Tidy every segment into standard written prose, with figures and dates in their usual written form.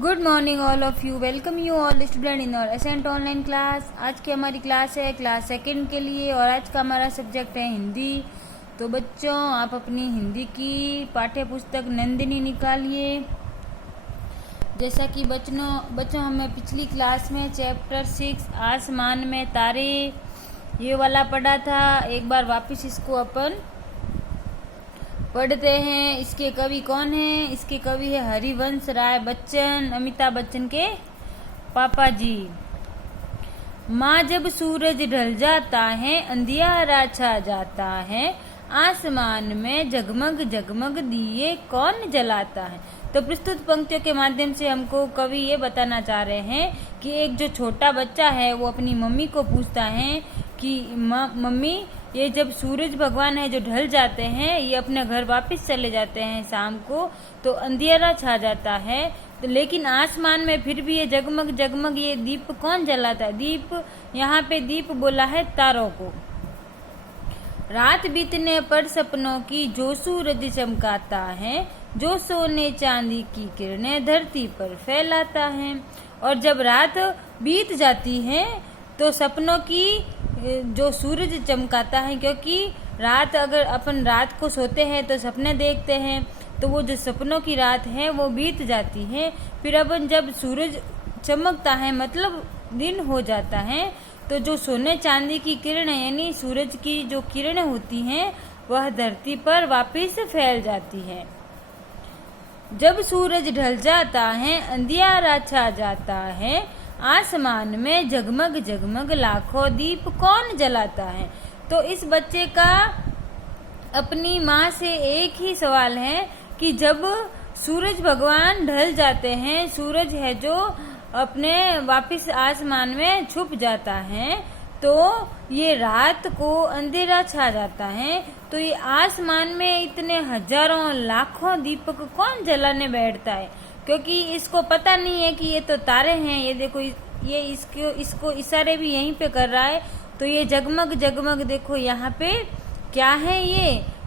Good morning all of you. Welcome you all student in और accent online class. आज की हमारी class है क्लास सेकंड के लिए और आज का हमारा सब्जेक्ट है हिंदी। तो बच्चों, आप अपनी हिंदी की पाठ्य पुस्तक नंदिनी निकालिए। जैसा कि बच्चों हमें पिछली क्लास में चैप्टर 6 आसमान में तारे ये वाला पढ़ा था। एक बार वापस इसको अपन पढ़ते हैं। इसके कवि कौन हैं? इसके कवि है हरिवंश राय बच्चन, अमिताभ बच्चन के पापा जी। माँ जब सूरज ढल जाता है, अंधियारा छा जाता है, आसमान में जगमग जगमग दिए कौन जलाता है। तो प्रस्तुत पंक्तियों के माध्यम से हमको कवि ये बताना चाह रहे हैं कि एक जो छोटा बच्चा है वो अपनी मम्मी को पूछता है कि मम्मी, ये जब सूरज भगवान है जो ढल जाते हैं, ये अपने घर वापस चले जाते हैं शाम को, तो अंधियारा छा जाता है, तो लेकिन आसमान में फिर भी ये जगमग जगमग ये दीप कौन जलाता है? दीप, यहाँ पे दीप बोला है तारों को। रात बीतने पर सपनों की जो सूरज चमकाता है, जो सोने चांदी की किरणें धरती पर फैलाता है। और जब रात बीत जाती है तो सपनों की जो सूरज चमकाता है, क्योंकि रात, अगर अपन रात को सोते हैं तो सपने देखते हैं, तो वो जो सपनों की रात है वो बीत जाती है। फिर अपन जब सूरज चमकता है मतलब दिन हो जाता है, तो जो सोने चांदी की किरणें यानी सूरज की जो किरणें होती हैं वह धरती पर वापस फैल जाती है। जब सूरज ढल जाता है, अंधियारा छा जाता है, आसमान में जगमग जगमग लाखों दीप कौन जलाता है। तो इस बच्चे का अपनी माँ से एक ही सवाल है कि जब सूरज भगवान ढल जाते हैं, सूरज है जो अपने वापस आसमान में छुप जाता है, तो ये रात को अंधेरा छा जाता है, तो ये आसमान में इतने हजारों लाखों दीपक कौन जलाने बैठता है? क्योंकि इसको पता नहीं है कि ये तो तारे हैं। ये देखो, ये इसको इशारे भी यहीं पे कर रहा है। तो ये जगमग जगमग देखो यहाँ पे क्या है?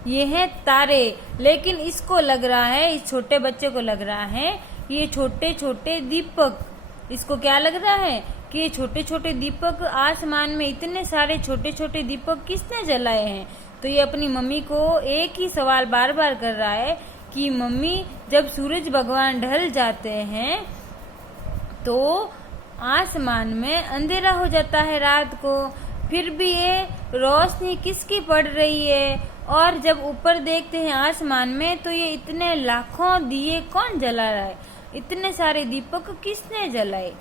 ये है तारे। लेकिन इसको लग रहा है, इस छोटे बच्चे को लग रहा है ये छोटे छोटे दीपक। इसको क्या लग रहा है कि ये छोटे छोटे दीपक आसमान में, इतने सारे छोटे छोटे दीपक किसने जलाए हैं? तो ये अपनी मम्मी को एक ही सवाल बार बार कर रहा है कि मम्मी, जब सूरज भगवान ढल जाते हैं तो आसमान में अंधेरा हो जाता है रात को, फिर भी ये रोशनी किसकी पड़ रही है? और जब ऊपर देखते हैं आसमान में तो ये इतने लाखों दिए कौन जला रहा है? इतने सारे दीपक किसने जलाए?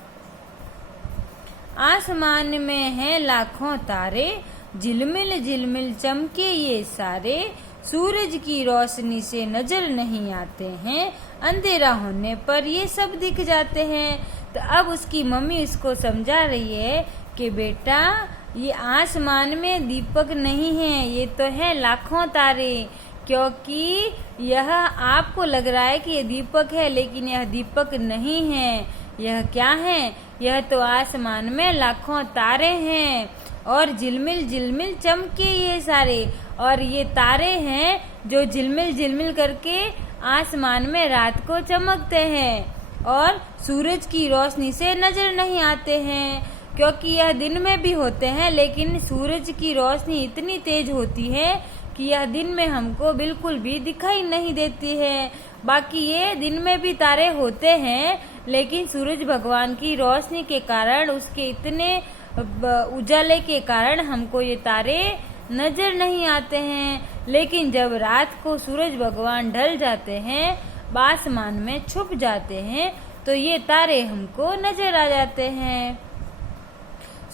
आसमान में है लाखों तारे, झिलमिल झिलमिल चमके ये सारे, सूरज की रोशनी से नजर नहीं आते हैं, अंधेरा होने पर ये सब दिख जाते हैं। तो अब उसकी मम्मी उसको समझा रही है कि बेटा, ये आसमान में दीपक नहीं है, ये तो है लाखों तारे। क्योंकि यह आपको लग रहा है कि ये दीपक है, लेकिन यह दीपक नहीं है। यह क्या है? यह तो आसमान में लाखों तारे हैं और झिलमिल झिलमिल चमके ये सारे। और ये तारे हैं जो झिलमिल झिलमिल करके आसमान में रात को चमकते हैं और सूरज की रोशनी से नजर नहीं आते हैं, क्योंकि यह दिन में भी होते हैं, लेकिन सूरज की रोशनी इतनी तेज होती है कि यह दिन में हमको बिल्कुल भी दिखाई नहीं देती है। बाकी ये दिन में भी तारे होते हैं, लेकिन सूरज भगवान की रोशनी के कारण, उसके इतने उजाले के कारण हमको ये तारे नजर नहीं आते हैं। लेकिन जब रात को सूरज भगवान ढल जाते हैं, आसमान में छुप जाते हैं, तो ये तारे हमको नजर आ जाते हैं।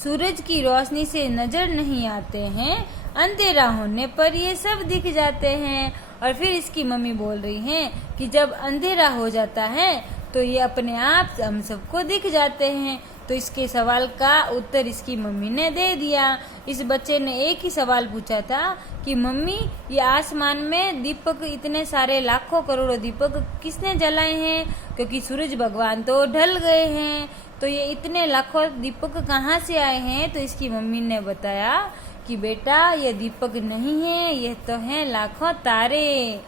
सूरज की रोशनी से नजर नहीं आते हैं, अंधेरा होने पर ये सब दिख जाते हैं। और फिर इसकी मम्मी बोल रही हैं कि जब अंधेरा हो जाता है तो ये अपने आप हम सबको दिख जाते हैं। तो इसके सवाल का उत्तर इसकी मम्मी ने दे दिया। इस बच्चे ने एक ही सवाल पूछा था कि मम्मी, ये आसमान में दीपक, इतने सारे लाखों करोड़ों दीपक किसने जलाए हैं? क्योंकि सूरज भगवान तो ढल गए हैं, तो ये इतने लाखों दीपक कहाँ से आए हैं? तो इसकी मम्मी ने बताया कि बेटा, ये दीपक नहीं है, ये तो हैं लाखों तारे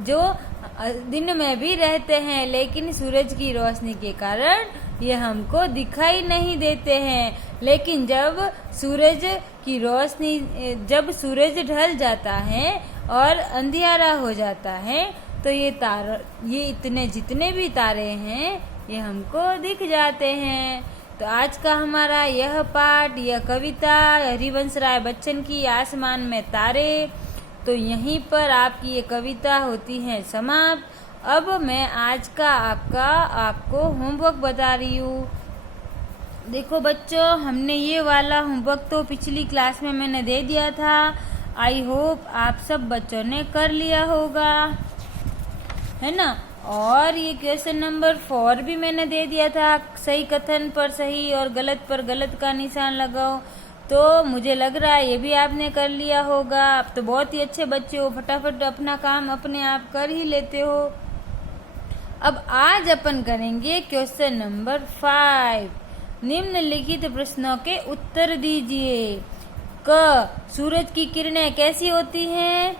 जो दिन में भी रहते हैं, लेकिन सूरज की रोशनी के कारण ये हमको दिखाई नहीं देते हैं। लेकिन जब सूरज ढल जाता है और अंधियारा हो जाता है तो ये इतने जितने भी तारे हैं ये हमको दिख जाते हैं। तो आज का हमारा यह पाठ, यह कविता हरिवंश राय बच्चन की आसमान में तारे, तो यहीं पर आपकी ये कविता होती है समाप्त। अब मैं आज का आपको होमवर्क बता रही हूँ। देखो बच्चों, हमने ये वाला होमवर्क तो पिछली क्लास में मैंने दे दिया था। आई होप आप सब बच्चों ने कर लिया होगा, है ना। और ये क्वेश्चन नंबर 4 भी मैंने दे दिया था, सही कथन पर सही और गलत पर गलत का निशान लगाओ। तो मुझे लग रहा है ये भी आपने कर लिया होगा। आप तो बहुत ही अच्छे बच्चे हो, फटाफट अपना काम अपने आप कर ही लेते हो। अब आज अपन करेंगे क्वेश्चन नंबर 5। निम्नलिखित प्रश्नों के उत्तर दीजिए। क, सूरज की किरणें कैसी होती हैं?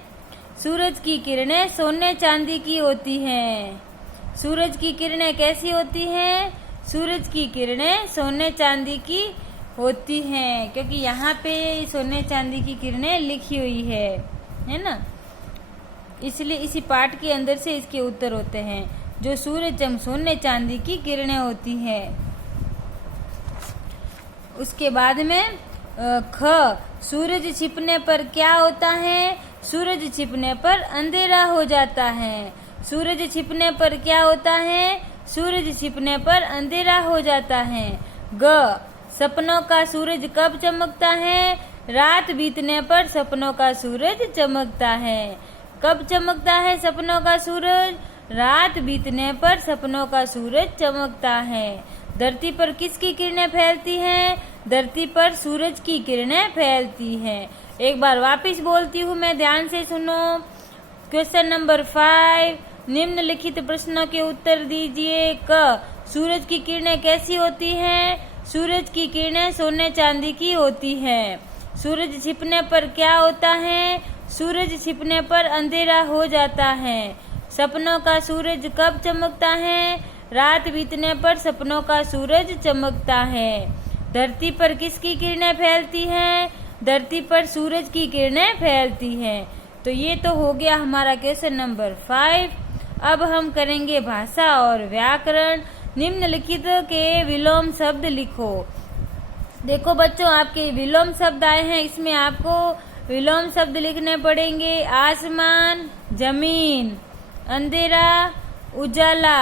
सूरज की किरणें सोने चांदी की होती हैं। सूरज की किरणें कैसी होती हैं? सूरज की किरणें सोने चांदी की होती हैं, क्योंकि यहाँ पे सोने चांदी की किरणें लिखी हुई है ना। इसलिए इसी पाठ के अंदर से इसके उत्तर होते हैं। जो सूरज सोने चांदी की किरणें होती हैं। उसके बाद में ख, सूरज छिपने पर क्या होता है? सूरज छिपने पर अंधेरा हो जाता है। सूरज छिपने पर क्या होता है? सूरज छिपने पर अंधेरा हो जाता है। ग, सपनों का सूरज कब चमकता है? रात बीतने पर सपनों का सूरज चमकता है। कब चमकता है सपनों का सूरज? रात बीतने पर सपनों का सूरज चमकता है। धरती पर किसकी किरणें फैलती हैं? धरती पर सूरज की किरणें फैलती हैं। एक बार वापस बोलती हूँ मैं, ध्यान से सुनो। क्वेश्चन नंबर 5, निम्नलिखित प्रश्नों के उत्तर दीजिए। क, सूरज की किरणें कैसी होती हैं? सूरज की किरणें सोने चांदी की होती हैं। सूरज छिपने पर क्या होता है? सूरज छिपने पर अंधेरा हो जाता है। सपनों का सूरज कब चमकता है? रात बीतने पर सपनों का सूरज चमकता है। धरती पर किसकी किरणें फैलती हैं? धरती पर सूरज की किरणें फैलती हैं। तो ये तो हो गया हमारा क्वेश्चन नंबर 5। अब हम करेंगे भाषा और व्याकरण। निम्नलिखित के विलोम शब्द लिखो। देखो बच्चों, आपके विलोम शब्द आए हैं, इसमें आपको विलोम शब्द लिखने पड़ेंगे। आसमान, जमीन, अंधेरा, उजाला,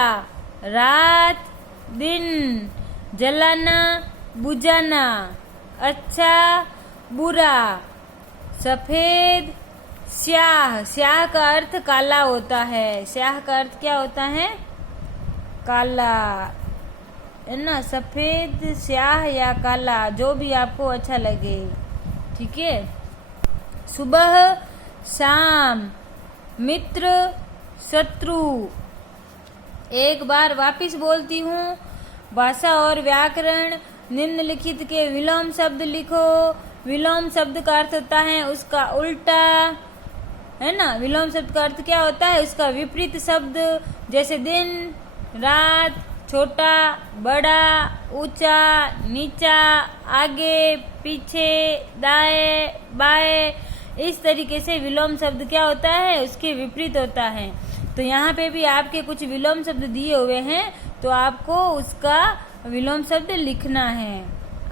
रात, दिन, जलाना, बुझाना, अच्छा, बुरा, सफेद, स्याह। स्याह का अर्थ काला होता है। स्याह का अर्थ क्या होता है? काला, है ना। सफेद, स्याह या काला, जो भी आपको अच्छा लगे, ठीक है। सुबह, शाम, मित्र, शत्रु। एक बार वापिस बोलती हूँ, भाषा और व्याकरण। निम्नलिखित के विलोम शब्द लिखो। विलोम शब्द का अर्थ होता है उसका उल्टा, है ना। विलोम शब्द का अर्थ क्या होता है? उसका विपरीत शब्द, जैसे दिन, रात, छोटा, बड़ा, ऊंचा, नीचा, आगे, पीछे, दाएं, बाएं। इस तरीके से विलोम शब्द क्या होता है? उसके विपरीत होता है। तो यहाँ पे भी आपके कुछ विलोम शब्द दिए हुए हैं, तो आपको उसका विलोम शब्द लिखना है।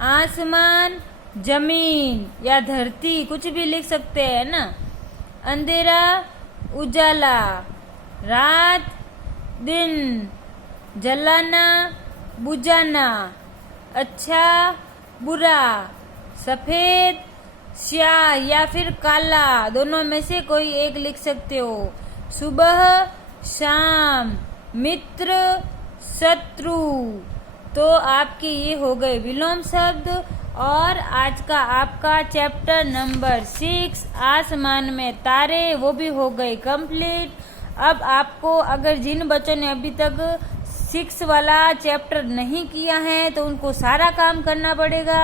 आसमान, जमीन या धरती, कुछ भी लिख सकते हैं ना। अंधेरा, उजाला, रात, दिन, जलाना, बुझाना, अच्छा, बुरा, सफेद, स्याह या फिर काला, दोनों में से कोई एक लिख सकते हो। सुबह, शाम, मित्र, शत्रु। तो आपके ये हो गए विलोम शब्द। और आज का आपका चैप्टर नंबर 6 आसमान में तारे, वो भी हो गए कंप्लीट। अब आपको, अगर जिन बच्चों ने अभी तक 6 वाला चैप्टर नहीं किया है तो उनको सारा काम करना पड़ेगा।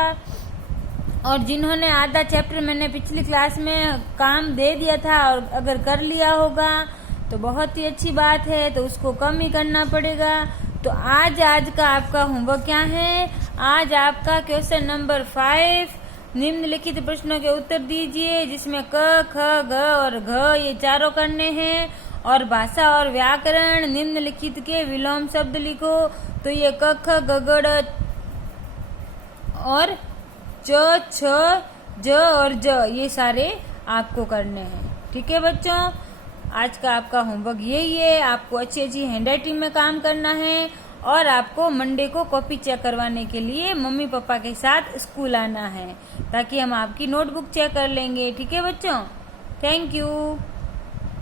और जिन्होंने आधा चैप्टर मैंने पिछली क्लास में काम दे दिया था और अगर कर लिया होगा तो बहुत ही अच्छी बात है, तो उसको कम ही करना पड़ेगा। तो आज का आपका होमवर्क क्या है? आज आपका क्वेश्चन नंबर 5, निम्नलिखित प्रश्नों के उत्तर दीजिए, जिसमें क, ख, ग और घ ये चारों करने हैं। और भाषा और व्याकरण, निम्नलिखित के विलोम शब्द लिखो। तो ये क, ख, ग, ग, और च, छ, ज और ज ये सारे आपको करने हैं। ठीक है बच्चों, आज का आपका होमवर्क यही है। आपको अच्छी अच्छी हैंडराइटिंग में काम करना है और आपको मंडे को कॉपी चेक करवाने के लिए मम्मी पापा के साथ स्कूल आना है, ताकि हम आपकी नोटबुक चेक कर लेंगे। ठीक है बच्चों, थैंक यू।